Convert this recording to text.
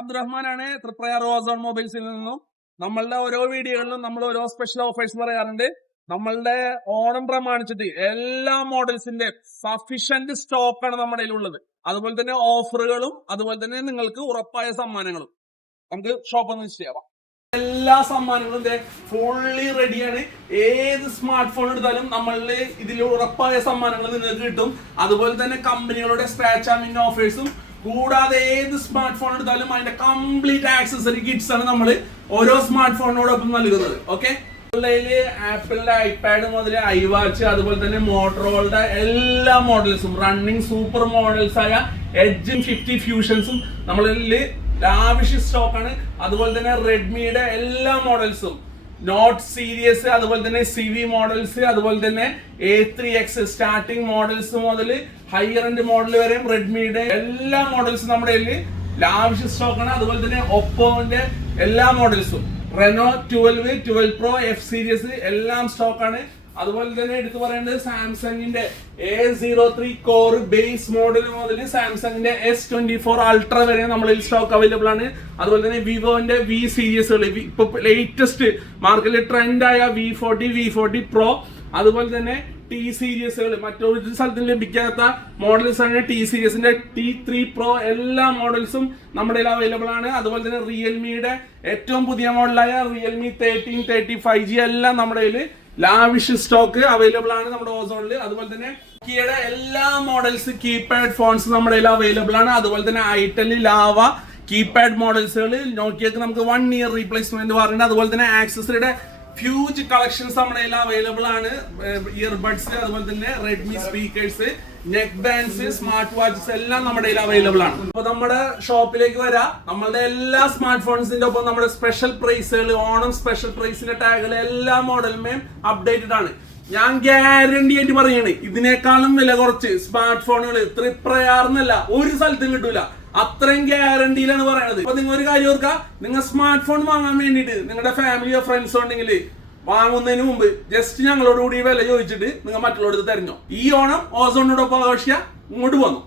അബ്ദുറഹ്മാനാണ് Triprayar ozone മൊബൈൽസിൽ നിന്നും. നമ്മളുടെ ഓരോ വീഡിയോകളിലും നമ്മൾ ഓരോ സ്പെഷ്യൽ ഓഫേഴ്സ് പറയാറുണ്ട്. നമ്മളുടെ ഓണം പ്രമാണിച്ചിട്ട് എല്ലാ മോഡൽസിന്റെ സഫീഷ്യന്റ് സ്റ്റോക്കാണ് നമ്മുടെ കയ്യിലുള്ളത്. അതുപോലെ തന്നെ ഓഫറുകളും അതുപോലെ തന്നെ നിങ്ങൾക്ക് ഉറപ്പായ സമ്മാനങ്ങളും. നമുക്ക് ഷോപ്പ് ഒന്ന് ചെയ്യാം. എല്ലാ സമ്മാനങ്ങളും ഫുള്ളി റെഡിയാണ്. ഏത് സ്മാർട്ട് ഫോൺ എടുത്താലും നമ്മളുടെ ഇതിൽ ഉറപ്പായ സമ്മാനങ്ങൾ നിങ്ങൾക്ക് കിട്ടും. അതുപോലെ തന്നെ കമ്പനികളുടെ സ്ക്രാച്ച് ആൻഡ് വിൻ ഓഫേഴ്സും കൂടാതെ ഏത് സ്മാർട്ട് ഫോൺ എടുത്താലും അതിന്റെ കംപ്ലീറ്റ് ആക്സസറി കിറ്റ്സ് ആണ് നമ്മൾ ഓരോ സ്മാർട്ട് ഫോണിനോടൊപ്പം നൽകുന്നത്. ഓക്കെ, ആപ്പിളിന്റെ ഐപാഡ് മുതൽ ഐവാച്ച് അതുപോലെ തന്നെ മോട്ടറോളയുടെ എല്ലാ മോഡൽസും റണ്ണിങ് സൂപ്പർ മോഡൽസ് ആയ എഡ്ജും 50 ഫ്യൂഷൻസും നമ്മളിൽ ലാവിഷ് സ്റ്റോക്കാണ്. അതുപോലെ തന്നെ റെഡ്മിയുടെ എല്ലാ മോഡൽസും നോട്ട് സീരീസ് അതുപോലെ തന്നെ സിവി മോഡൽസ് അതുപോലെ തന്നെ A3X സ്റ്റാർട്ടിംഗ് മോഡൽസ് മുതൽ ഹയർ എൻഡ് മോഡൽ വരെയും റെഡ്മിയുടെ എല്ലാ മോഡൽസും നമ്മുടെ കയ്യിൽ ലാവിഷ് സ്റ്റോക്കാണ്. അതുപോലെ തന്നെ ഒപ്പോന്റെ എല്ലാ മോഡൽസും റെനോ 12 പ്രോ F സീരീസ് എല്ലാം സ്റ്റോക്കാണ്. അതുപോലെ തന്നെ എടുത്തു പറയേണ്ടത് സാംസങ്ങിന്റെ A03 കോർ ബേസ് മോഡൽ മുതൽ സാംസങ്ങിന്റെ S24 അൾട്ര വരെ നമ്മളിൽ സ്റ്റോക്ക് അവൈലബിൾ ആണ്. അതുപോലെ തന്നെ വിവോന്റെ V സീരീസുകൾ ഇപ്പൊ ലേറ്റസ്റ്റ് മാർക്കറ്റിൽ ട്രെൻഡ് ആയ V40 പ്രോ അതുപോലെ തന്നെ T സീരീസുകൾ മറ്റൊരു സ്ഥലത്തും ലഭിക്കാത്ത മോഡൽസ് ആണ്. T സീരീസിന്റെ T3 പ്രോ എല്ലാ മോഡൽസും നമ്മുടെ അവൈലബിൾ ആണ്. അതുപോലെ തന്നെ റിയൽമിയുടെ ഏറ്റവും പുതിയ മോഡലായ റിയൽമി 13, 30, 5G എല്ലാം നമ്മുടെ കയ്യിൽ ലാവിഷ് സ്റ്റോക്ക് അവൈലബിൾ ആണ് നമ്മുടെ ഓസോണിൽ. അതുപോലെ തന്നെ നോക്കിയയുടെ എല്ലാ മോഡൽസ് കീപാഡ് ഫോൺസ് നമ്മുടെ കയ്യിൽ അവൈലബിൾ ആണ്. അതുപോലെ തന്നെ ഐറ്റൽ ലാവ കീപാഡ് മോഡൽസുകൾ നോക്കിയക്ക് നമുക്ക് 1 ഇയർ റീപ്ലേസ്മെന്റ് വാറന്റി. അതുപോലെ തന്നെ ആക്സസറിയുടെ ഫ്യൂജ് കളക്ഷൻസ് നമ്മുടെ കയ്യിൽ അവൈലബിൾ ആണ്. ഇയർബഡ്സ് അതുപോലെ തന്നെ Redmi speakers neck bands smart watches എല്ലാം നമ്മുടെ കയ്യിൽ അവൈലബിൾ ആണ്. അപ്പൊ നമ്മുടെ ഷോപ്പിലേക്ക് വരാം. നമ്മളുടെ എല്ലാ സ്മാർട്ട് ഫോൺസിന്റെ ഒപ്പം നമ്മുടെ സ്പെഷ്യൽ പ്രൈസുകൾ ഓണം സ്പെഷ്യൽ പ്രൈസിന്റെ ടാഗുകൾ എല്ലാ മോഡലുമേയും അപ്ഡേറ്റഡ് ആണ്. ഞാൻ ഗ്യാരണ്ടി ആയിട്ട് പറയാണ്, ഇതിനേക്കാളും വില കുറച്ച് സ്മാർട്ട് ഫോണുകൾ തൃപ്രയാർന്നല്ല ഒരു സ്ഥലത്തും കിട്ടൂല. അത്രയും ഗ്യാരണ്ടിയിലാണ് പറയണത്. അപ്പൊ നിങ്ങൾ ഒരു കാര്യം ഓർക്കുക, നിങ്ങൾ സ്മാർട്ട് ഫോൺ വാങ്ങാൻ വേണ്ടിയിട്ട് നിങ്ങളുടെ ഫാമിലിയോ ഫ്രണ്ട്സോ ഉണ്ടെങ്കിൽ വാങ്ങുന്നതിന് മുമ്പ് ജസ്റ്റ് ഞങ്ങളോട് കൂടി വില ചോദിച്ചിട്ട് നിങ്ങൾ മറ്റുള്ളവർക്ക് തരുന്നോ. ഈ ഓണം ഓസോണിനോടൊപ്പം ആഘോഷിക്കുക. ഇങ്ങോട്ട് പോന്നു.